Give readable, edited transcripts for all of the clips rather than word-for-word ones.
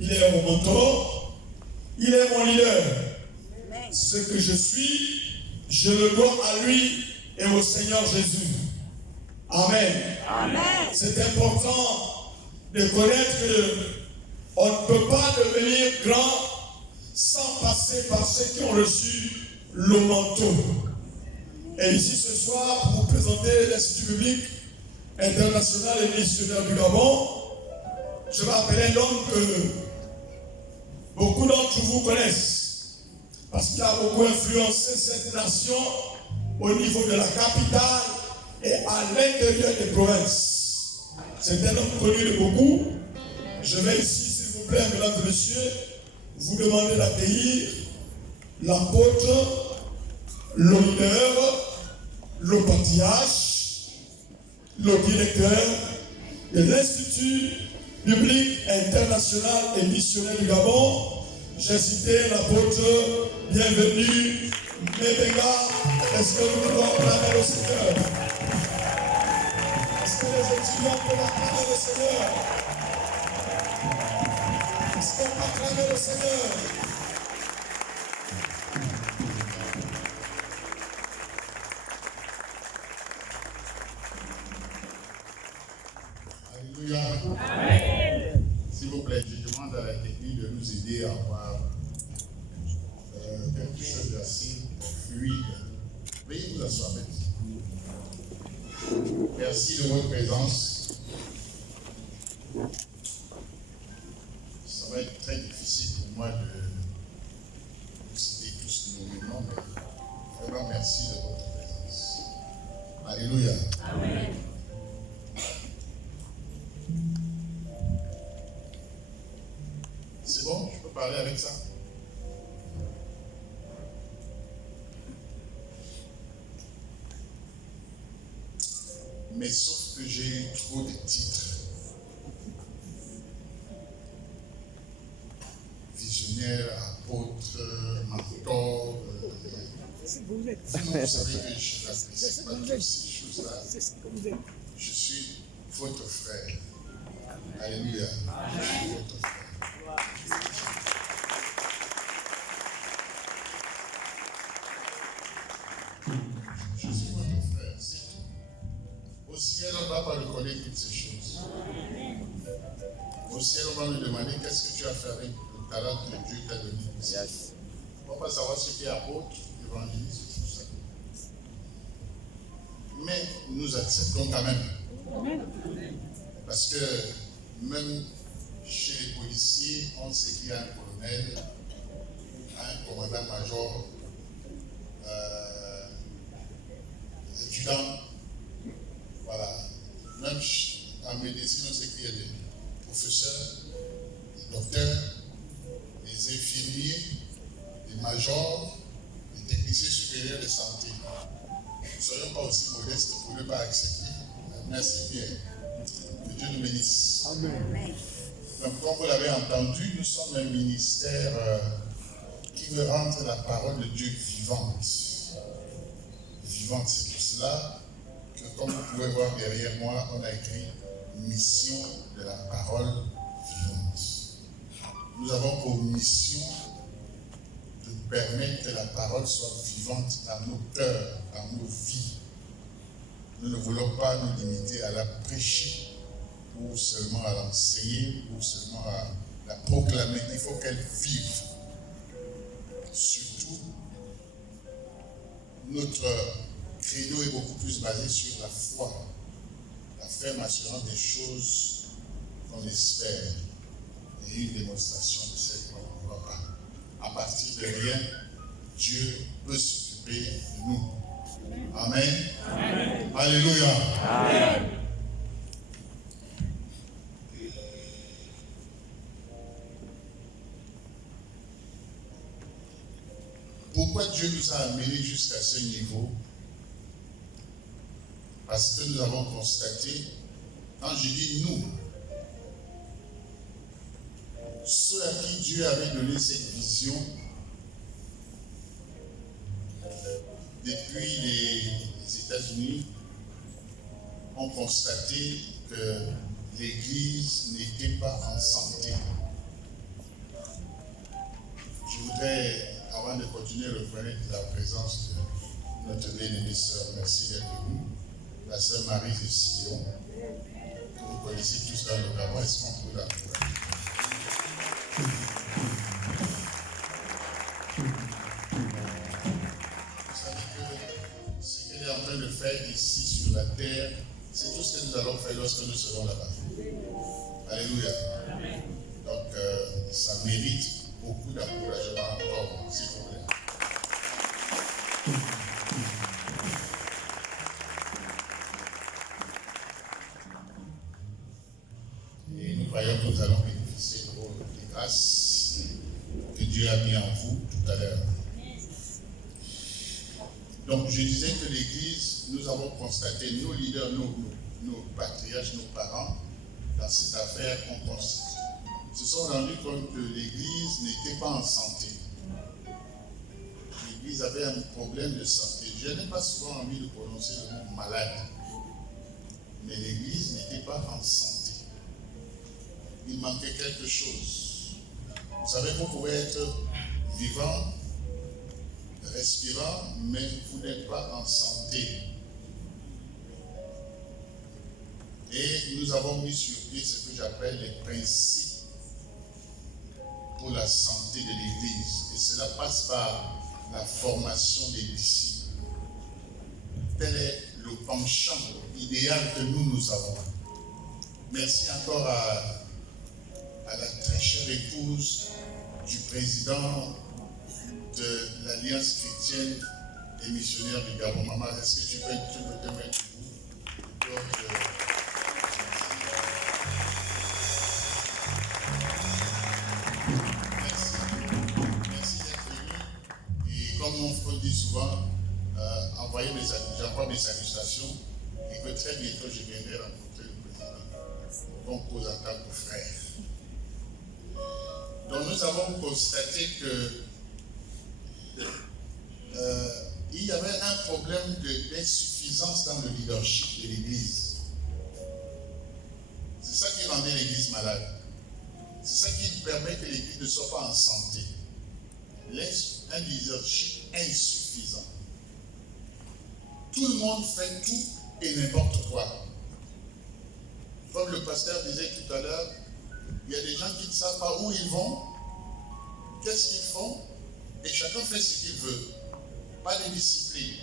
il est mon mentor, il est mon leader. Ce que je suis, je le dois à lui et au Seigneur Jésus. Amen. Amen. C'est important de connaître qu'on ne peut pas devenir grand sans passer par ceux qui ont reçu le manteau. Et ici ce soir, pour vous présenter l'Institut biblique international et missionnaire du Gabon, je vais appeler un homme que beaucoup d'entre vous connaissent, parce qu'il a beaucoup influencé cette nation au niveau de la capitale et à l'intérieur des provinces. C'est un homme connu de beaucoup. Je vais ici, s'il vous plaît, mesdames et messieurs, vous demander d'accueillir l'apôtre, le leader, le patriarche, le directeur de l'Institut biblique international et missionnaire du Gabon. J'ai cité l'apôtre, bienvenue, Mébenga. Est-ce que nous pouvons acclamer le Seigneur? Est-ce que les étudiants peuvent acclamer le Seigneur? Est-ce qu'on peut acclamer le Seigneur? Alléluia. Amen. S'il vous plaît, je demande à la technique de nous aider à avoir quelque chose d'assez fluide. Veuillez vous asseoir. Merci de votre présence. Ça va être très difficile pour moi de citer tous nos noms, mais vraiment merci de votre présence. Alléluia. Amen. C'est bon, je peux parler avec ça? Mais sauf que j'ai eu trop de titres. Visionnaire, apôtre, mentor. Vous savez que je n'apprécie pas toutes ces choses-là. Je suis votre frère. Alléluia. Je suis votre frère. Je suis votre frère, c'est tout. Au ciel, on ne va pas reconnaître toutes ces choses. Au ciel, on va nous demander qu'est-ce que tu as fait avec le talent que Dieu t'a donné. Yes. On va pas savoir ce qui est apôtre, évangéliste, tout ça. Mais nous acceptons quand même. Parce que même chez les policiers, on sait qu'il y a un colonel, un commandant-major, des adjudants. Voilà. Même en médecine, on sait qu'il y a des professeurs, des docteurs, des infirmiers, des majors, des techniciens supérieurs de santé. Ne soyons pas aussi modestes pour ne pas accepter. Merci bien. Que Dieu nous bénisse. Amen. Donc, comme vous l'avez entendu, nous sommes un ministère qui veut rendre la parole de Dieu vivante. Vivante, c'est pour cela que, comme vous pouvez voir derrière moi, on a écrit mission de la parole vivante. Nous avons pour mission de permettre que la parole soit vivante dans nos cœurs, dans nos vies. Nous ne voulons pas nous limiter à la prêcher ou seulement à l'enseigner ou seulement à la proclamer. Il faut qu'elle vive. Surtout, notre credo est beaucoup plus basé sur la foi, la ferme assurance des choses qu'on espère et une démonstration de celles qu'on ne voit pas. À partir de rien, Dieu peut s'occuper de nous. Amen. Amen. Alléluia. Amen. Pourquoi Dieu nous a amenés jusqu'à ce niveau? Parce que nous avons constaté, quand je dis nous, ceux à qui Dieu avait donné cette vision, depuis les États-Unis, ont constaté que l'Église n'était pas en santé. voudrais, avant de continuer, reconnaître la présence de notre bien-aimée sœur. Merci d'être venue. La sœur Marie de Sion, que vous connaissez tous dans le Gabon. Est-ce qu'on peut la voir? Vous savez que ce qu'elle est en train de faire ici sur la terre, c'est tout ce que nous allons faire lorsque nous serons là-bas. Alléluia. Donc, ça mérite beaucoup d'encouragement encore, s'il vous plaît. Et nous croyons que nous allons bénéficier de vos grâces que Dieu a mis en vous tout à l'heure. Donc, je disais que l'Église, nous avons constaté, nos leaders, nos patriarches, nos parents, dans cette affaire, se sont rendus compte que l'Église n'était pas en santé. L'Église avait un problème de santé. Je n'ai pas souvent envie de prononcer le mot malade, mais l'Église n'était pas en santé. Il manquait quelque chose. Vous savez, vous pouvez être vivant, respirant, mais vous n'êtes pas en santé. Et nous avons mis sur pied ce que j'appelle les principes pour la santé de l'Église. Et cela passe par la formation des disciples. Tel est le penchant idéal que nous avons. Merci encore à la très chère épouse du président de l'Alliance chrétienne et missionnaire du Gabon. Maman, est-ce que tu peux te mettre debout? Merci d'être venu. Et comme on dit souvent, j'envoie mes salutations et que très bientôt je viendrai rencontrer le président. On pose en tant que frère. Donc nous avons constaté que il y avait un problème d'insuffisance dans le leadership de l'Église. C'est ça qui rendait l'Église malade. C'est ça qui permet que l'Église ne soit pas en santé. Un leadership insuffisant. Tout le monde fait tout et n'importe quoi. Comme le pasteur disait tout à l'heure, il y a des gens qui ne savent pas où ils vont, qu'est-ce qu'ils font, et chacun fait ce qu'il veut. Pas de discipline.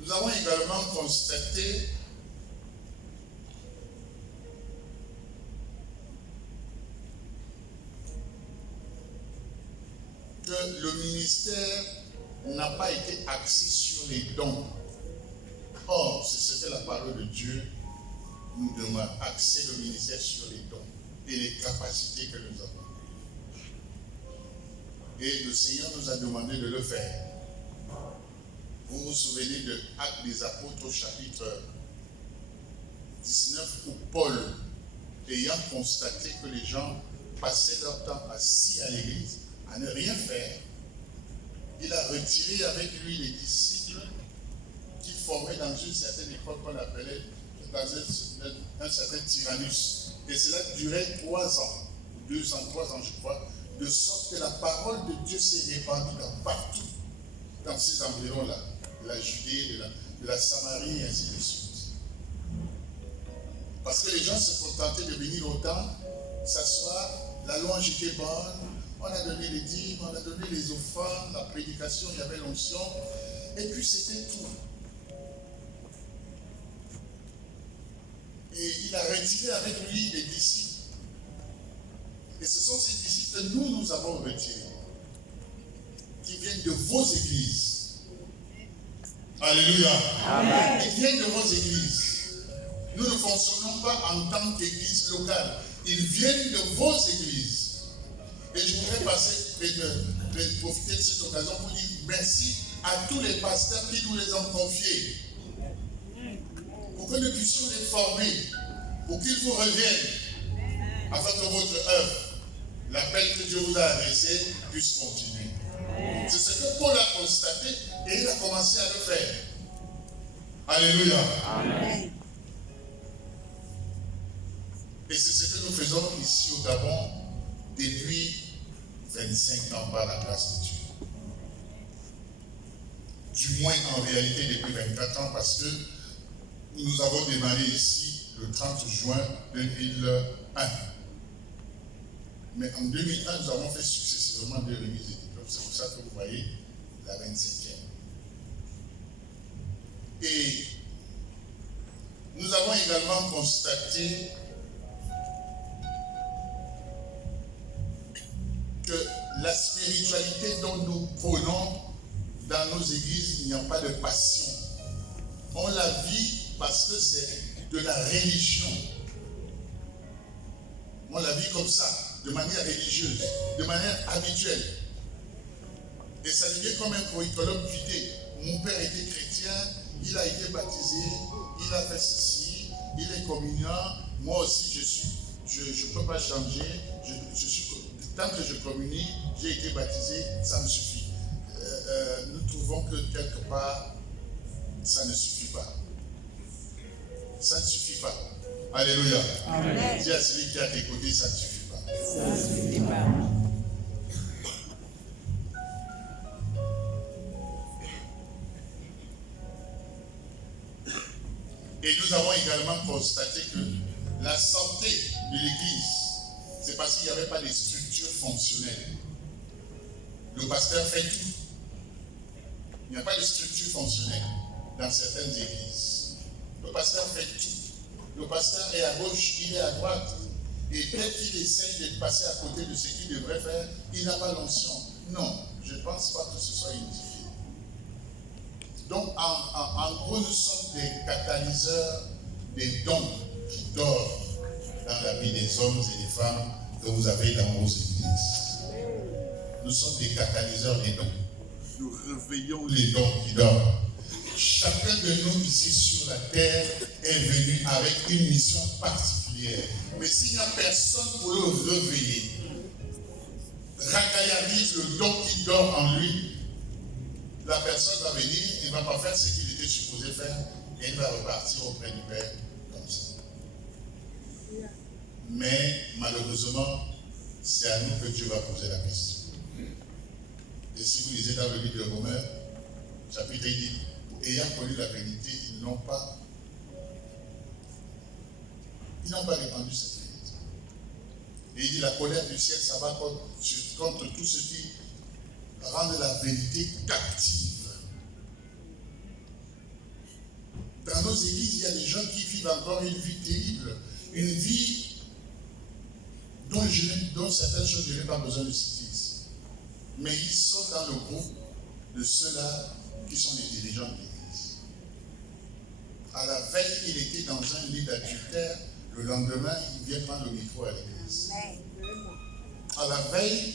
Nous avons également constaté que le ministère n'a pas été axé sur les dons. Or, c'est ce que la parole de Dieu nous demande, axer le ministère sur les dons et les capacités que nous avons. Et le Seigneur nous a demandé de le faire. Vous vous souvenez de Actes des Apôtres au chapitre 19 où Paul, ayant constaté que les gens passaient leur temps assis à l'église, à ne rien faire, il a retiré avec lui les disciples qu'il formait dans une certaine école qu'on appelait dans un certain Tyrannus. Et cela durait 3 ans, 2 ans, 3 ans je crois, de sorte que la parole de Dieu s'est répandue partout, dans ces environs-là, de la Judée, de la Samarie et ainsi de suite. Parce que les gens se contentaient de venir au temple, s'asseoir, la louange était bonne, on a donné les dîmes, on a donné les offrandes, la prédication, il y avait l'onction, et puis c'était tout. Et il a retiré avec lui les disciples. Et ce sont ces disciples que nous avons retirés, qui viennent de vos églises. Alléluia. Amen. Ils viennent de vos églises. Nous ne fonctionnons pas en tant qu'église locale. Ils viennent de vos églises. Et je voudrais profiter de cette occasion pour dire merci à tous les pasteurs qui nous les ont confiés. Pour que nous puissions les former, pour qu'ils vous reviennent, afin que votre œuvre, l'appel que Dieu vous a adressé, puisse continuer. C'est ce que Paul a constaté et il a commencé à le faire. Alléluia. Amen. Et c'est ce que nous faisons ici au Gabon depuis 25 ans par la grâce de Dieu. Du moins en réalité depuis 24 ans parce que nous avons démarré ici le 30 juin 2001. Mais en 2001, nous avons fait successivement 2 remises de diplômes. C'est pour ça que vous voyez la 25e. Et nous avons également constaté que la spiritualité dont nous prônons dans nos églises, il n'y a pas de passion. On la vit parce que c'est de la religion. On la vit comme ça, de manière religieuse, de manière habituelle. Et ça devient comme un curriculum vitae. Mon père était chrétien, il a été baptisé, il a fait ceci, il est communiant, moi aussi je ne peux pas changer, tant que je communie, j'ai été baptisé, ça me suffit. Nous trouvons que quelque part, ça ne suffit pas. Ça ne suffit pas. Alléluia. Amen. Dis à celui qui a tes côtés, ça ne suffit pas. Ça ne suffit pas. Et nous avons également constaté que la santé de l'Église, c'est parce qu'il n'y avait pas de structure fonctionnelle. Le pasteur fait tout. Il n'y a pas de structure fonctionnelle dans certaines églises. Le pasteur fait tout. Le pasteur est à gauche, il est à droite. Et dès qu'il essaye de passer à côté de ce qu'il devrait faire, il n'a pas l'onction. Non, je ne pense pas que ce soit édifié. Donc, en gros, nous sommes des catalyseurs des dons qui dorment dans la vie des hommes et des femmes que vous avez dans vos églises. Nous sommes des catalyseurs des dons. Nous réveillons les dons qui dorment. Chacun de nous ici sur la terre est venu avec une mission particulière. Mais s'il n'y a personne pour le réveiller, ragaillardise le don qui dort en lui, la personne va venir et ne va pas faire ce qu'il était supposé faire et il va repartir auprès du Père comme ça. Mais malheureusement, c'est à nous que Dieu va poser la question. Et si vous lisez dans le livre de Romains, chapitre 10, ayant connu la vérité, ils n'ont pas répandu cette vérité. Et il dit la colère du ciel s'abat contre tout ce qui rend la vérité captive. Dans nos églises, il y a des gens qui vivent encore une vie terrible, une vie dont certaines choses je n'ai pas besoin de citer ici. Mais ils sont dans le groupe de ceux-là qui sont les dirigeants de l'église. À la veille, il était dans un lit d'adultère. Le lendemain, il vient prendre le micro à l'église. À la veille,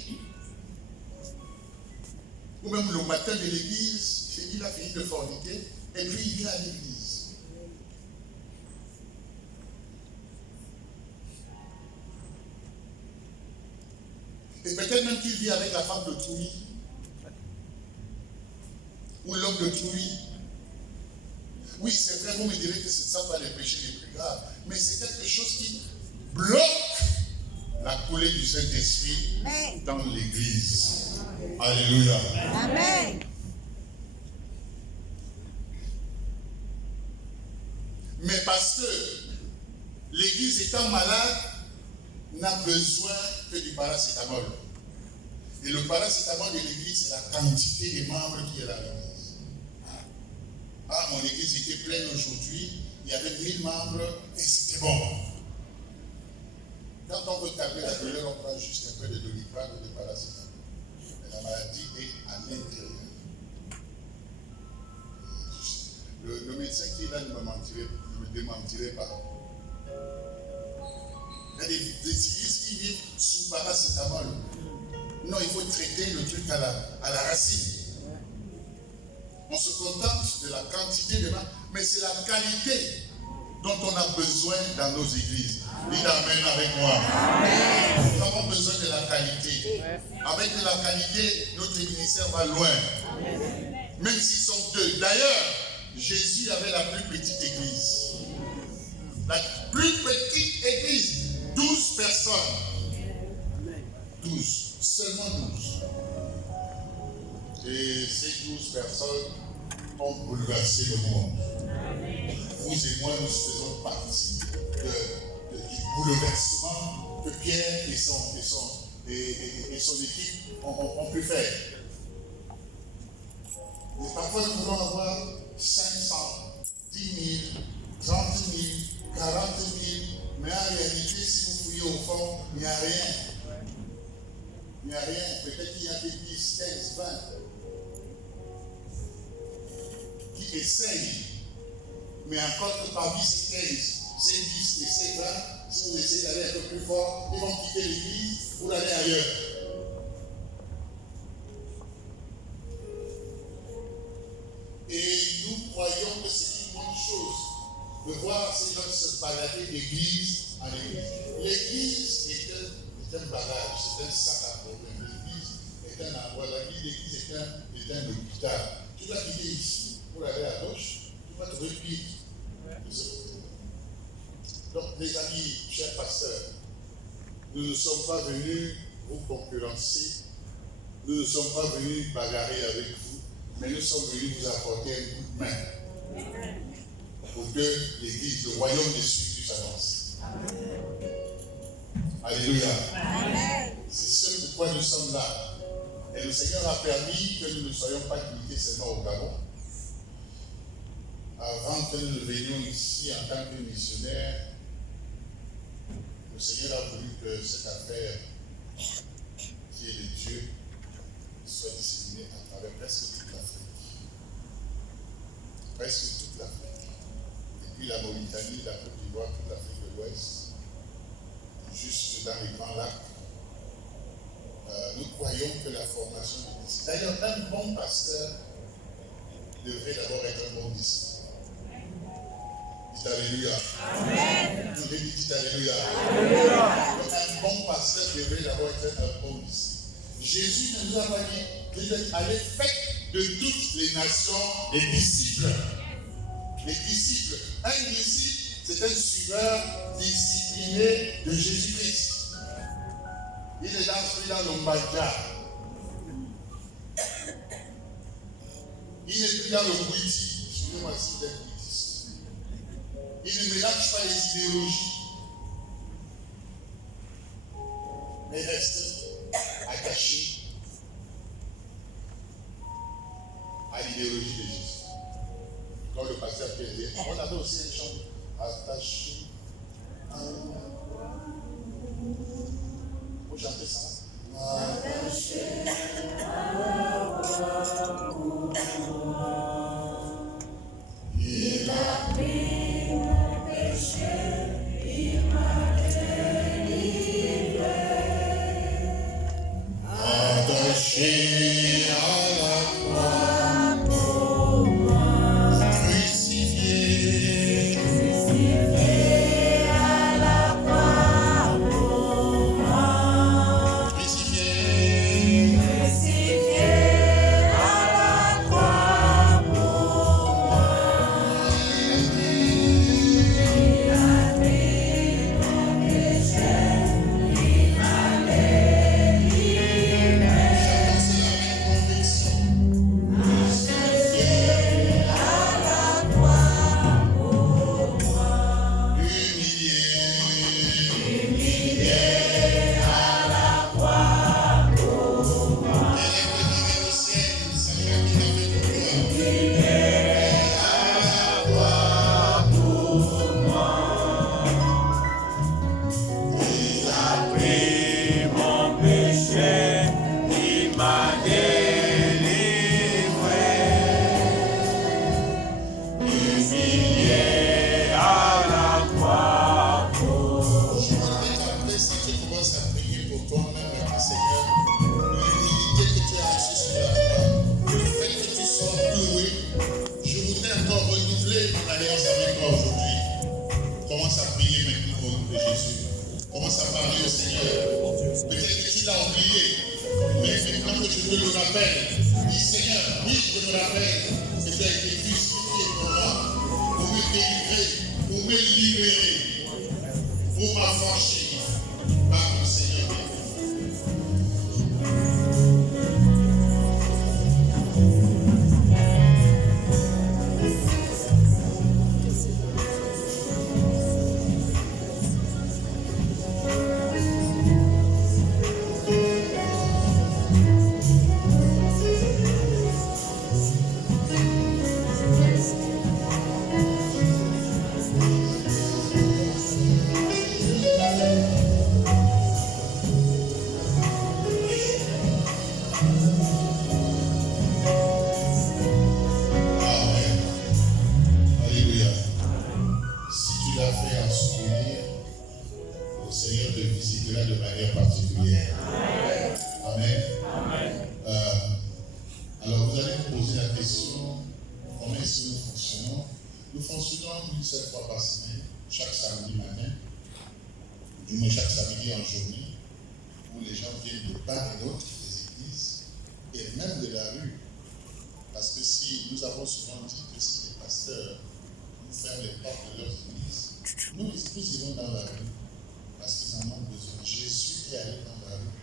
ou même le matin de l'église, il a fini de forniquer et puis il vient à l'église. Et peut-être même qu'il vit avec la femme de Trouille ou l'homme de Trouille. Oui, c'est vrai, vous me direz que ce ne sont pas les péchés les plus graves, mais c'est quelque chose qui bloque la coulée du Saint-Esprit dans l'église. Alléluia. Amen. Mais parce que l'église étant malade, n'a besoin que du paracétamol. Et le paracétamol de l'église, c'est la quantité des membres qui est là à l'église. Ah, mon église était pleine aujourd'hui, il y avait 1000 membres et c'était bon. Quand on veut taper la douleur, on prend juste un peu de doliprane ou de paracétamol. Mais la maladie est à l'intérieur. Le médecin qui est là ne me démentirait pas. Il y a des églises qui vivent sous paracétamol. Non, il faut traiter le truc à la racine. On se contente de la quantité de membres, mais c'est la qualité dont on a besoin dans nos églises. Dites Amen avec moi. Amen. Nous avons besoin de la qualité. Avec de la qualité, notre ministère va loin. Amen. Même s'ils sont deux. D'ailleurs, Jésus avait la plus petite église. La plus petite église. 12 personnes. 12. Seulement 12. Et ces 12 personnes ont bouleversé le monde. Vous et moi, nous faisons partie du bouleversement que Pierre et son équipe ont pu faire. Mais parfois, nous voulons avoir 500, 10 000, 30 000, 40 000, mais en réalité, si vous fouillez au fond, il n'y a rien. Il n'y a rien. Peut-être qu'il y a des 10, 15, 20 qui essayent. Mais encore que parmi ces 15, ces 10 et ces 20, si vous essayez d'aller un peu plus fort, ils vont quitter l'église pour aller ailleurs. Et nous croyons que c'est une bonne chose de voir ces gens se balader d'église en église. L'église est un bagage, c'est un sac à problème. L'église est un endroit, l'église est un hôpital. Tu dois quitter ici pour aller à gauche, tu vas trouver pire. Donc, les amis, chers pasteurs, nous ne sommes pas venus vous concurrencer, nous ne sommes pas venus bagarrer avec vous, mais nous sommes venus vous apporter un coup de main pour que l'Église, le royaume des cieux puisse avancer. Alléluia. C'est ce pourquoi nous sommes là. Et le Seigneur a permis que nous ne soyons pas limités seulement au Gabon. Avant que nous venions ici en tant que missionnaires, le Seigneur a voulu que cette affaire qui est de Dieu soit disséminée à travers presque toute l'Afrique. Presque toute l'Afrique. Et puis la Mauritanie, la Côte d'Ivoire, toute l'Afrique de l'Ouest, juste dans les grands lacs. Nous croyons que la formation est ici. D'ailleurs, un bon pasteur devrait d'abord être un bon disciple. Dites Alléluia. Amen. Vous devez dire Alléluia. Alléluia. Donc, un bon pasteur devrait d'abord être un bon disciple. Jésus ne nous a pas dit, allez, faites de toutes les nations les disciples. Les disciples. Un disciple, c'est un suiveur discipliné de Jésus-Christ. Il est dans l'Ombadja. Il n'est plus dans le Bouiti. Excusez-moi si vous êtes bouitiste. Il ne mélange pas les idéologies. Mais reste attaché à l'idéologie de Jésus. Comme le pasteur Pierre dit, on avait aussi un chant attaché à la croix. Vous chantez ça? Attaché à la croix. Il a pris mon péché, il m'a délivré. Attaché à la croix pour moi, crucifié à la croix pour moi, crucifié à la croix pour moi. Il a pris mon péché, il m'a délivré. Commence à parler au Seigneur. Peut-être que tu l'as oublié, mais maintenant que je te le rappelle, dis Seigneur, oui, je me rappelle que tu as été crucifié pour moi, pour me délivrer, pour me libérer, pour m'affranchir par le Seigneur. particulière. Amen. Alors vous allez me poser la question, comment est-ce que nous fonctionnons? Nous fonctionnons une seule fois par semaine, chaque samedi matin, du moins chaque samedi en journée, où les gens viennent de part et d'autre des églises, et même de la rue. Parce que si nous avons souvent dit que si les pasteurs nous ferment les portes de leurs églises, nous irons dans la rue, parce qu'ils en ont besoin. Jésus est allé dans la rue.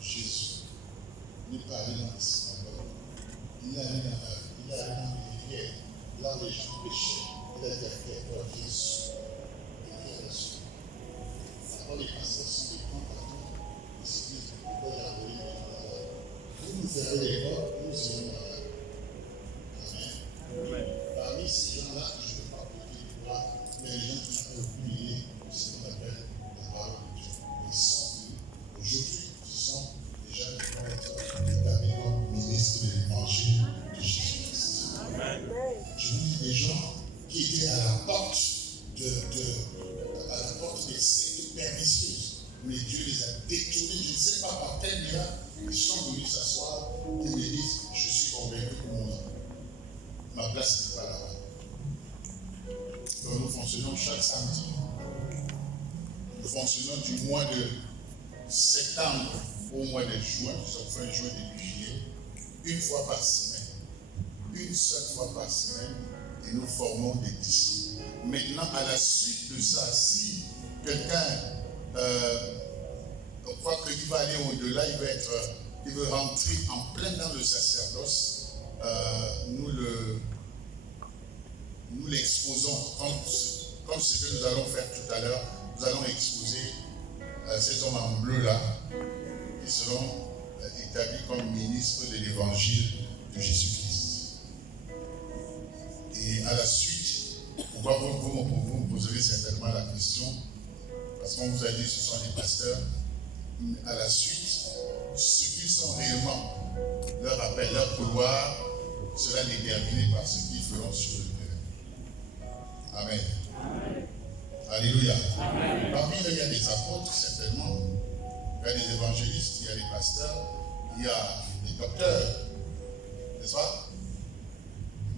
Jésus n'est pas allé dans les synagogues. Il est allé dans la rue, il est allé dans les rivières, là où les gens péchaient. Il a dit à Pierre, Jésus, il est reçu. Alors les pasteurs sont des grands patrons, ils se disent, pourquoi il a volé dans la rue? Vous nous fermez les portes, nous irons dans la rue. Amen. Parmi ces gens-là, je ne veux pas porter le droit, mais les gens qui ont oublié ce qu'on appelle la parole de Dieu. Ils sont venus. Aujourd'hui, ce sont des gens qui vont être établis comme ministres de l'évangile de Jésus-Christ. Je vous dis des gens qui étaient à la porte des sectes pernicieuses. Mais Dieu les a détournés, je ne sais pas par quel miracle, ils sont venus s'asseoir et me disent, je suis convaincu que ma place n'est pas là-bas. Donc nous fonctionnons chaque samedi. Nous fonctionnons du mois de septembre au mois de juin, nous sommes fin juin, début juillet, une fois par semaine. Une seule fois par semaine, et nous formons des disciples. Maintenant, à la suite de ça, si quelqu'un croit qu'il va aller au-delà, il veut rentrer en plein dans le sacerdoce, nous l'exposons comme ce que nous allons faire tout à l'heure. Nous allons exposer ces hommes en bleu là, qui seront établis comme ministres de l'évangile de Jésus-Christ. Et à la suite, vous me poserez certainement la question, parce qu'on vous a dit que ce sont des pasteurs. À la suite, ce qu'ils sont réellement, leur appel, leur couloir, sera déterminé par ce qu'ils feront sur le terrain. Amen. Amen. Alléluia. Amen. Parmi eux, il y a des apôtres, certainement. Il y a des évangélistes, il y a des pasteurs, il y a des docteurs. N'est-ce pas?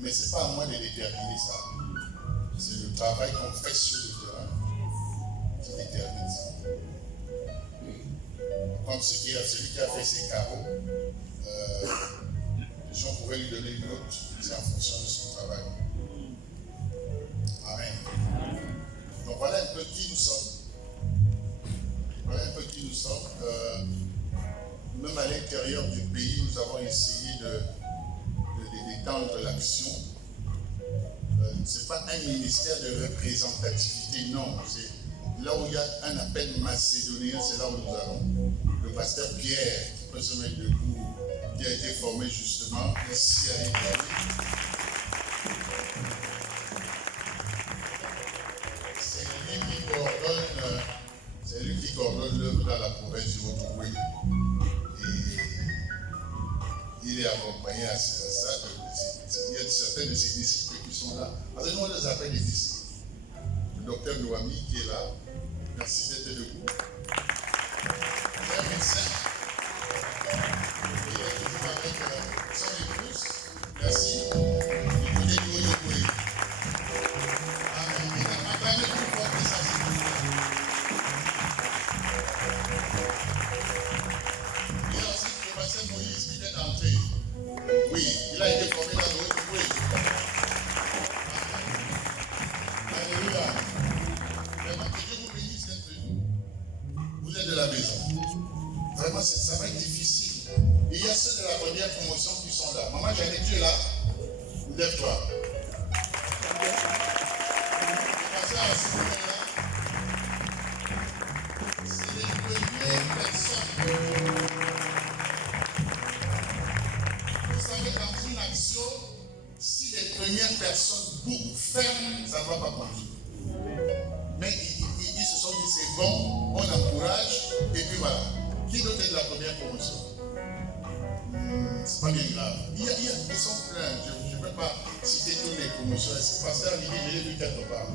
Mais ce n'est pas à moi de déterminer ça. C'est le travail qu'on fait sur le terrain qui détermine ça. Comme celui qui a fait ses carreaux, les gens pourraient lui donner une note, c'est en fonction de son travail. Amen. Donc voilà un peu qui nous sommes. Voilà un peu qui nous sommes. Même à l'intérieur du pays, nous avons essayé d'étendre l'action. Ce n'est pas un ministère de représentativité, non. C'est là où il y a un appel macédonien, c'est là où nous allons. Le pasteur Pierre, qui peut se mettre debout, qui a été formé justement ici à l'Italie. C'est lui qui coordonne l'œuvre dans la province du Haut-Ogooué. Et il est accompagné à ça. Il y a certains de ses disciples qui sont là. Parce que nous, on les appelle des disciples. Le docteur Noami qui est là. Merci d'être debout. C'est un médecin. Il est toujours avec son épouse. Merci. Il connaît du Haut-Ogooué. Amen. Il n'a pas de plus fort que ça. Il y a aussi le pasteur Moïse qui vient d'entrer. Oui, il a été formé dans le Haut-Ogooué. Alléluia. Vraiment, que Dieu vous bénisse d'être venu. Vous êtes de la maison. Vraiment, ça va être difficile. Et il y a ceux de la première promotion qui sont là. Maman Jeannette, tu es là? Lève-toi. Passez à ce moment-là. C'est les premières personnes. Vous savez, dans une action, si les premières personnes ferment, ça ne va pas continuer. Mais ils se sont dit c'est bon, on encourage, et puis voilà. Qui doit être la première promotion? C'est pas bien grave. Il y a sont pleins. Je ne peux pas citer toutes les promotions. C'est Pasteur Lili, je l'ai vu quelque part.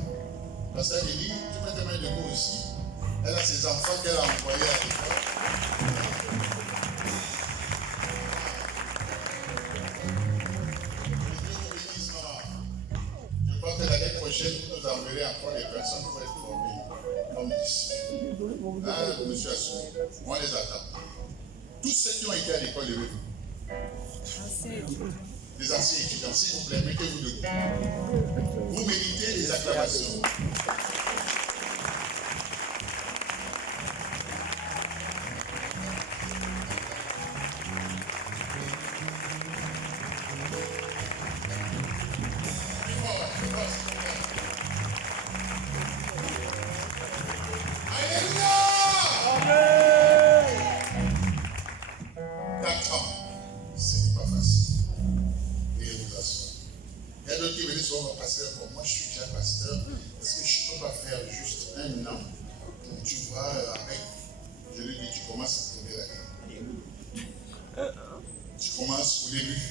Pasteur Lili, tu peux te mettre debout aussi. Elle a ses enfants qu'elle a envoyés à l'école. Je crois que l'année prochaine, vous nous enverrez encore des personnes pour être formées comme ici. Ah, monsieur Assou, on les attend. Tous ceux qui ont été à l'école, levez-vous. Les anciens étudiants, s'il vous plaît, mettez-vous debout. Vous méritez les acclamations. Moi, je suis déjà pasteur. Est-ce que je ne peux pas faire juste un an pour, tu vois, avec, je lui dis, tu commences à première année. Tu commences au début.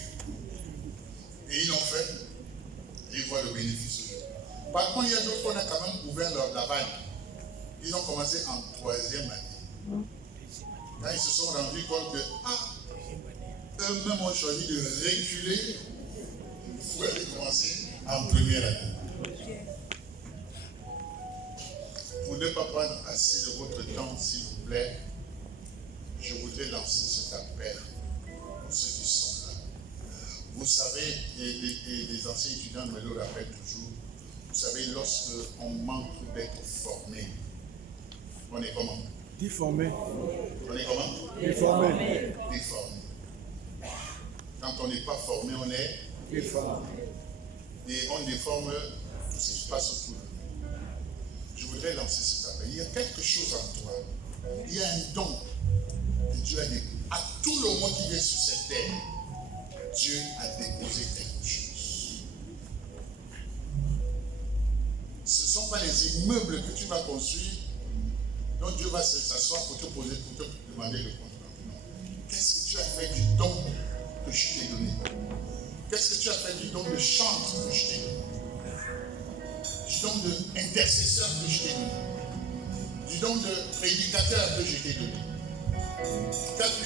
Et ils l'ont fait. Et ils voient le bénéfice aujourd'hui. Par contre, il y a d'autres qui ont quand même ouvert la vanne. Ils ont commencé en 3e année. Quand ils se sont rendus compte que, eux-mêmes ont choisi de reculer, il faut recommencer en première année. Pour ne pas prendre assez de votre temps, s'il vous plaît, je voudrais lancer cet appel pour ceux qui sont là. Vous savez, et les anciens étudiants me le rappellent toujours, vous savez, lorsque on manque d'être formé, on est comment? Déformé. On est comment? Déformé. Déformé. Quand on n'est pas formé, on est Déformé. Et on déforme tout ce qui se passe autour de nous. Je voudrais lancer cet appel. Il y a quelque chose en toi. Il y a un don que Dieu a déposé. À tout le monde qui vient sur cette terre, Dieu a déposé quelque chose. Ce ne sont pas les immeubles que tu vas construire dont Dieu va s'asseoir pour te poser, pour te demander le compte. Qu'est-ce que tu as fait du don que je t'ai donné? Qu'est-ce que tu as fait du don de chante que je t'ai donné? Du don d'intercesseur que je t'ai donné? Du don de prédicateur que je t'ai donné?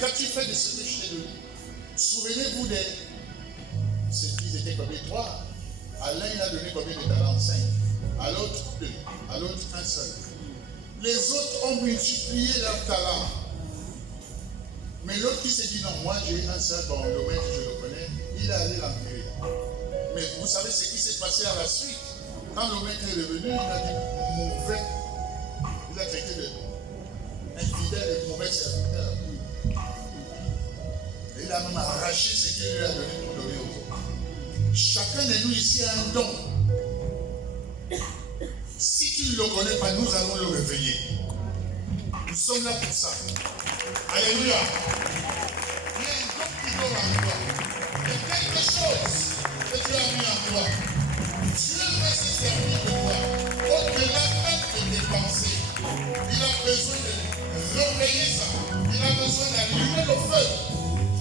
Qu'as-tu fait de ce que je t'ai donné? Souvenez-vous de ce qu'ils étaient combien? 3. À l'un, il a donné combien de talents? 5. À l'autre, 2. À l'autre, un seul. Les autres ont multiplié leurs talents. Mais l'autre qui s'est dit non, moi j'ai un seul, bon, le maître, je le connais, il est allé l'enterrer. Mais vous savez ce qui s'est passé à la suite? Quand le maître est revenu, il a dit mauvais. Il a traité d'infidèle et de mauvais serviteur. Et il a même arraché ce qu'il lui a donné pour donner aux autres. Chacun de nous ici a un don. Si tu ne le connais pas, nous allons le réveiller. Nous sommes là pour ça. Alléluia. Il y a un don qui dort en toi. Il y a quelque chose que Dieu a mis en toi. Dieu va se servir de toi. Au-delà même de tes pensées, il a besoin de réveiller ça. Il a besoin d'allumer le feu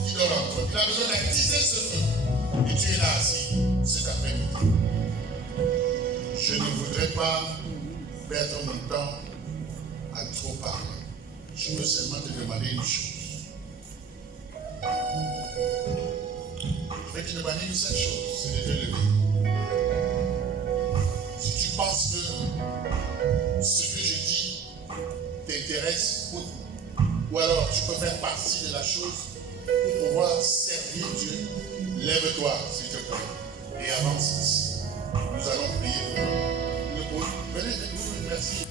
qui dort en toi. Il a besoin d'attiser ce feu. Et tu es là assis cet après-midi. Je ne voudrais pas perdre mon temps à trop parler. Je veux seulement te demander une chose. Je vais te demander une seule chose, c'est de te lever. Si tu penses que ce que je dis t'intéresse, ou alors tu peux faire partie de la chose pour pouvoir servir Dieu, lève-toi, s'il te plaît, et avance ici. Nous allons prier pour vous. Venez avec nous, merci.